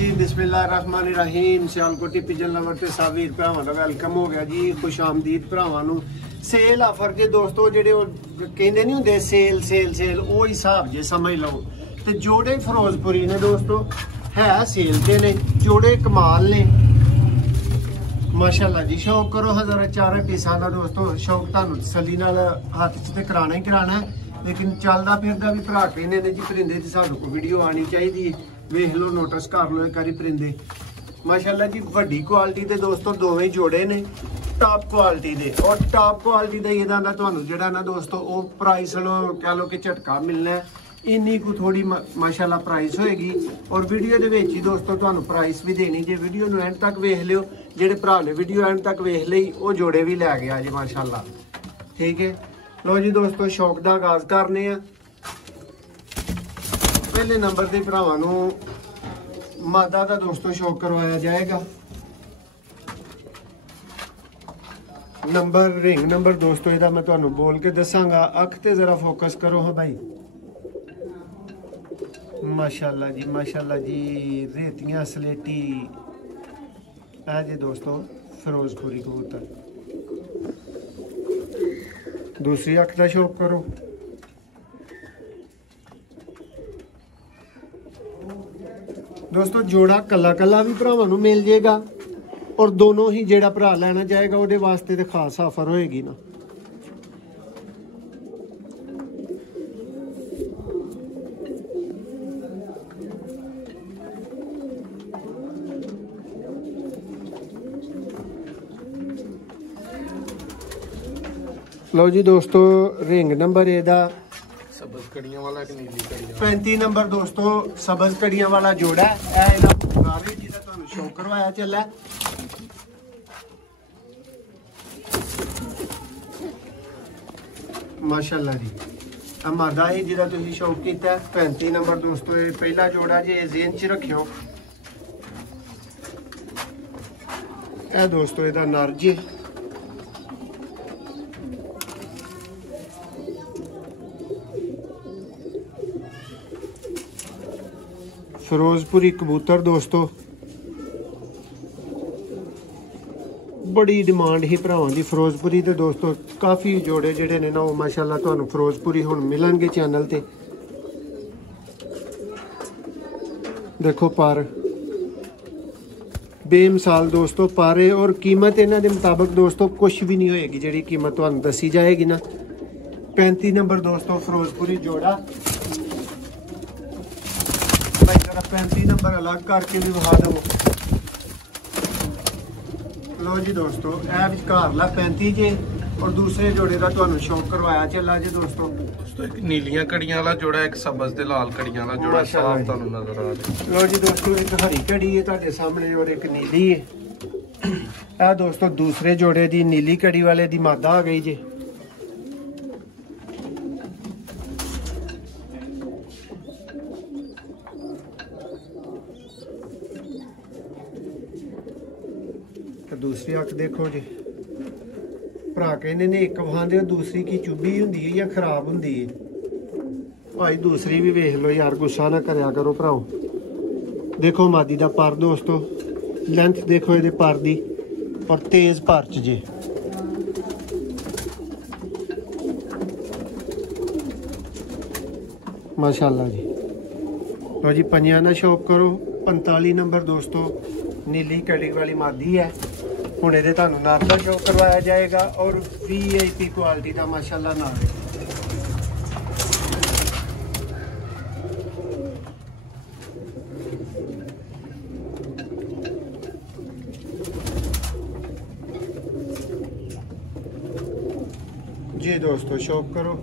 बिस्मिल्लाहिर्रहमानिर्रहीम। Sialkoti pigeon lover ते सावीर भरावां दा वेलकम हो गया जी। खुश आमदीद भरावां नूं। सेल ऑफर जे दोस्तों जेडे कहंदे नहीं हुंदे सेल सेल सेल वो हिसाब जे समझ लो। ते जोड़े फिरोजपुरी ने दोस्तों है सेल ते ने, जोड़े कमाल ने माशाल्लाह जी। शौक करो हज़ारा चार पीसा का दोस्तों, शौक तुहानूं तसल्ली नाल हत्थ च ते कराना ही कराना है। लेकिन चलदा फिरदा भी भरा कहने ने जी परिंदे च सानूं कोई वीडियो आनी चाहिए। वेख लो, नोटिस कर लो एक बारी परिंदे माशाल्लाह जी। वड्डी क्वालिटी दे दोस्तों दोवें जोड़े ने टॉप क्वालिटी दे, और टॉप क्वालिटी का इहदा दा तुहानूं जिहड़ा ना दोस्तों वो प्राइस लो कह लो कि झटका मिलना है। इन्नी को थोड़ी माशाल्लाह प्राइस होएगी, और वीडियो दे विच ही दोस्तों तुहानूं प्राइस भी देनी जे। वीडियो नूं एंड तक वेख लियो, जेडे भरा ने वीडियो एंड तक वेख लई वो जोड़े भी लै गया जी माशाल्लाह। ठीक है, लो जी दोस्तों शौक का आगाज करने आ। पहले नंबर से भरावां नूं मादा का दोस्तों शौक करवाया जाएगा। नंबर रिंग नंबर दोस्तों इहदा मैं तुहानूं बोल के दसांगा। अख ते जरा फोकस करो हो भाई। माशाल्लाह जी रेतियां सलेटी है जी दोस्तों फिरोजपुरी कबूतर। दूसरी अख का शौक करो। दोस्तों जोड़ा कला कला भी भरावां नूं मिल जाएगा, और दोनों ही जेड़ा भरा लेना चाहेगा वो वास्ते तो खास ऑफर होएगी ना। लो जी दोस्तों रिंग नंबर एदा सबज कड़ियां वाला कि नीली कड़ियां 35 नंबर दोस्तों सबज कड़ियां वाला जोड़ा है। जिहदा तुहानूं शौक करवाया चला माशाल्लाह जी। मादा ही जिहदा तुसीं शौक कीता 35 नंबर दोस्तों ये पहला जोड़ा जे ज़हन च रखियो। ए दोस्तों इहदा नर जी। फिरोजपुरी कबूतर दोस्तों बड़ी डिमांड ही भरावां दी फिरोजपुरी दे दोस्तों। काफ़ी जोड़े जेडे ने ना वो माशाल्लाह तुहानूं फिरोजपुरी हुण मिलणगे चैनल ते। देखो पर बेमिसाल दोस्तों पारे, और कीमत इन्हां दे मुताबिक दोस्तों कुछ भी नहीं होएगी जिहड़ी कीमत तुहानूं दसी जाएगी ना। 35 नंबर दोस्तों फिरोजपुरी जोड़ा। 35 नंबर अलग करके भी विखा दो। लो जी दोस्तों ए विचकारला 35 जे, और दूसरे जोड़े का तुहानूं शौक करवाया चला जी दोस्तों। एक नीलियां कड़ियां वाला जोड़ा, एक सबज ते लाल कड़ियां वाला जोड़ा साफ तुहानूं नजर आ रहा। लो जी दोस्तों एक हरी कड़ी है तुहाडे सामने और एक नीली है। ए दोस्तों दूसरे जोड़े दी नीली कड़ी वाले दी मादा आ गई जी। दूसरी अख देखो जी, भरा कहने ने एक वहांदे दूसरी की चुभी हुंदी है या खराब हुंदी है। भाई दूसरी भी वेख लो यार, गुस्सा ना करया करो भराओ। देखो मादी दा पर दोस्तों, लेंथ देखो ये पर दी, और तेज परच जे। माशाल्लाह जी। लो जी पंजियां दा शौक करो। 45 नंबर दोस्तों नीली कड़ी वाली मादी है। हुण इहदे तुहानूं नर दा शौक करवाया जाएगा, और VIP क्वालिटी का माशाल्लाह नर। जी दोस्तों शौक करो।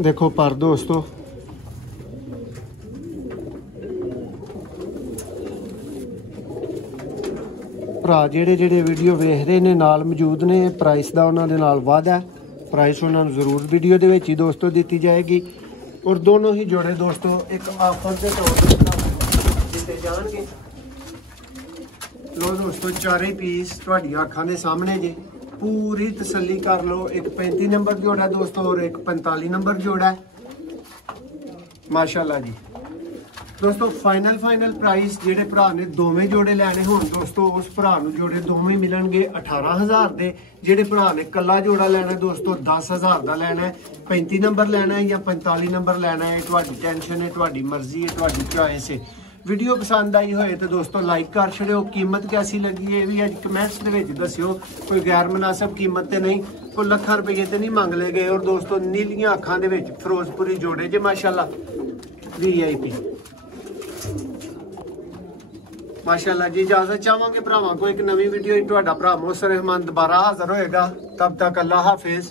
देखो पर दोस्तों भरा जेडे जेडे वीडियो वेख रहे ने नाल मौजूद ने, प्राइस का उन्होंने नाल वादा है। प्राइस उन्होंने जरूर वीडियो के विच ही दोस्तों दी जाएगी। और दोनों ही जोड़े दोस्तों एक ऑफर के तौर पर ਦਿੱਤੇ ਜਾਣਗੇ। लो दोस्तों चारे पीस ਤੁਹਾਡੀਆਂ ਅੱਖਾਂ ਦੇ ਸਾਹਮਣੇ ਜੇ पूरी तसल्ली कर लो। एक 35 नंबर जोड़ा दोस्तों और एक 45 नंबर जोड़ा है माशाल्लाह जी। दोस्तों फाइनल प्राइस जेडे भरा ने दोवें जोड़े लैने होण दोस्तों उस भरा नूं जोड़े दोवें मिलणगे 18,000 दे। जेडे भरा ने कल्ला जोड़ा लैना दोस्तों 10,000 दा लैना है। 35 नंबर लैना है या 45 नंबर लैना है तुहाडी टेंशन है, तुहाडी मर्जी है, तुहाडी चॉइस है। वीडियो पसंद आई होए तो दोस्तों लाइक कर छड़ियो। कीमत कैसी लगी है भी अज कमेंट्स दे विच दस्सियो। कोई गैर मुनासिब कीमत ते नहीं, कोई लाखां रुपये ते नहीं मंग ले गए। और दोस्तों नीलियां अखां दे विच फिरोजपुरी जोड़े जे माशाल्लाह VIP माशाल्लाह जी। इजाजत चाहांगे भरावां को एक नवी वीडियो तुहाडा भरा मोहसिन रहमान दोबारा हाजिर होएगा। तब तक अल्लाह हाफिज।